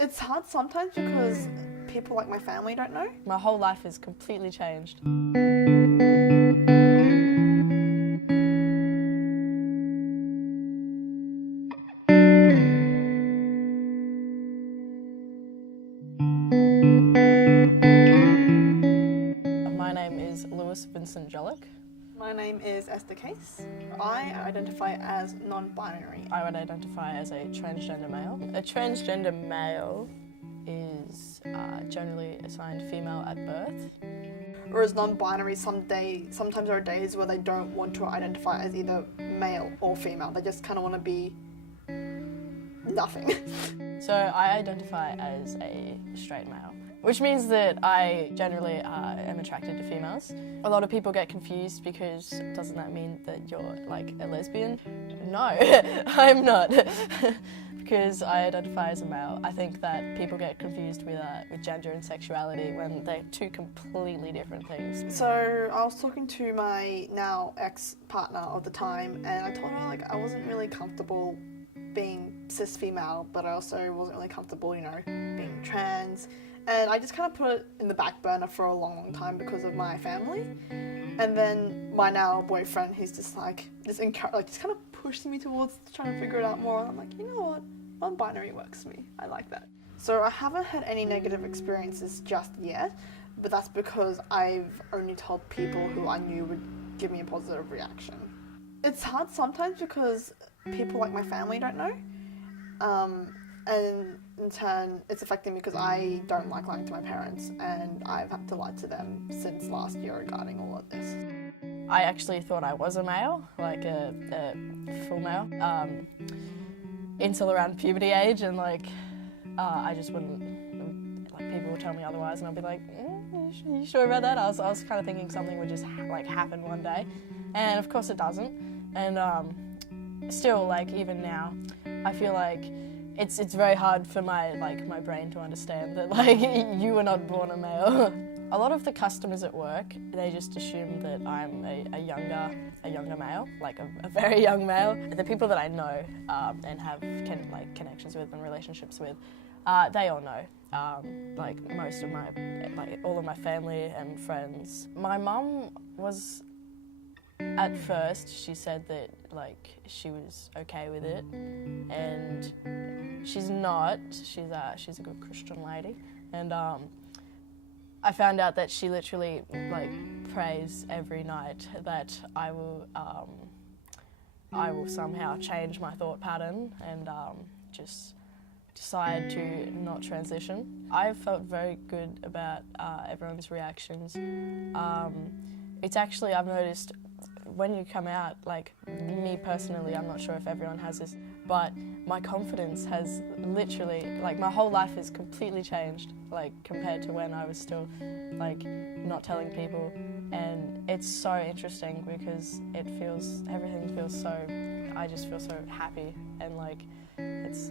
It's hard sometimes because people like my family don't know. My whole life has completely changed. My name is Lewis Vincent Jollick. My name is Esther Case. I identify as non-binary. I would identify as a transgender male. A transgender male is generally assigned female at birth. Whereas non-binary, sometimes there are days where they don't want to identify as either male or female. They just kind of want to be nothing. So I identify as a straight male, which means that I generally am attracted to females. A lot of people get confused because doesn't that mean that you're like a lesbian? No, I'm not. Because I identify as a male. I think that people get confused with gender and sexuality when they're two completely different things. So I was talking to my now ex-partner of the time, and I told her I wasn't really comfortable being cis female, but I also wasn't really comfortable, being trans. And I just kind of put it in the back burner for a long, long time because of my family. And then my now boyfriend, he's just just kind of pushing me towards trying to figure it out more. And I'm like, you know what? Non-binary works for me. I like that. So I haven't had any negative experiences just yet, but that's because I've only told people who I knew would give me a positive reaction. It's hard sometimes because people like my family don't know. And in turn, it's affecting me because I don't like lying to my parents, and I've had to lie to them since last year regarding all of this. I actually thought I was a male, like a full male, until around puberty age, and I just wouldn't, people would tell me otherwise, and I'd be like, you sure about that? I was kind of thinking something would just happen one day, and of course it doesn't. And still, even now, I feel like it's very hard for my brain to understand that you were not born a male. A lot of the customers at work, they just assume that I'm a younger male, a very young male. The people that I know and have connections with and relationships with, they all know. Most of all of my family and friends. My mum was, at first, she said that she was okay with it, and she's not. She's a good Christian lady, and I found out that she literally prays every night that I will somehow change my thought pattern and just decide to not transition. I felt very good about everyone's reactions. It's actually, I've noticed, when you come out, me personally, I'm not sure if everyone has this, but my confidence has literally, my whole life has completely changed, compared to when I was still, not telling people. And it's so interesting because everything feels so, I just feel so happy, and it's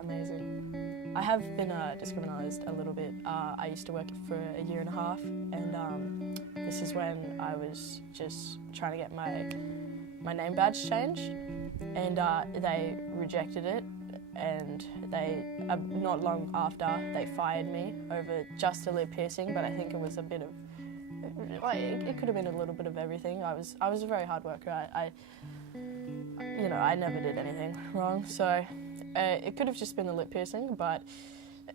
amazing. I have been discriminated a little bit. I used to work for a year and a half, and this is when I was just trying to get my name badge changed, and they rejected it, and they not long after they fired me over just a lip piercing. But I think it was a bit of it could have been a little bit of everything. I was a very hard worker. I never did anything wrong, so it could have just been the lip piercing, but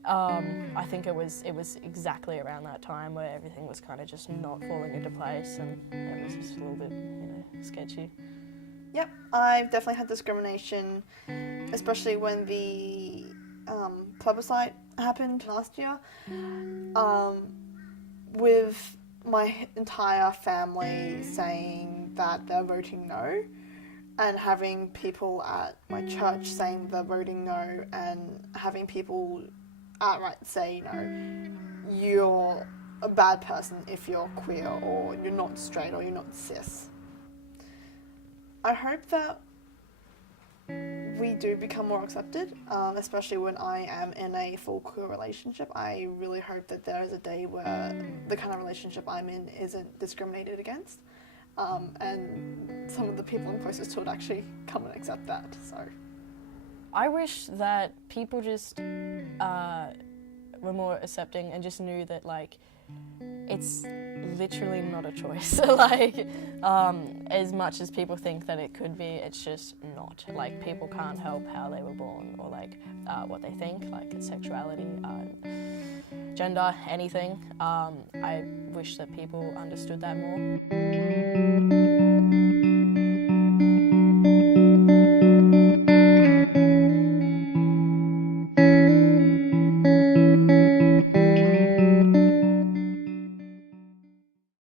I think it was exactly around that time where everything was kind of just not falling into place, and it was just a little bit, sketchy. Yep, I've definitely had discrimination, especially when the plebiscite happened last year, with my entire family saying that they're voting no, and having people at my church saying they're voting no, and having people outright say, you're a bad person if you're queer, or you're not straight, or you're not cis. I hope that we do become more accepted, especially when I am in a full queer relationship. I really hope that there is a day where the kind of relationship I'm in isn't discriminated against, and some of the people I'm closest to would actually come and accept that. So I wish that people just were more accepting and just knew that like it's literally not a choice. Like as much as people think that it could be, it's just not. Like people can't help how they were born or like what they think, like sexuality, gender, anything. I wish that people understood that more.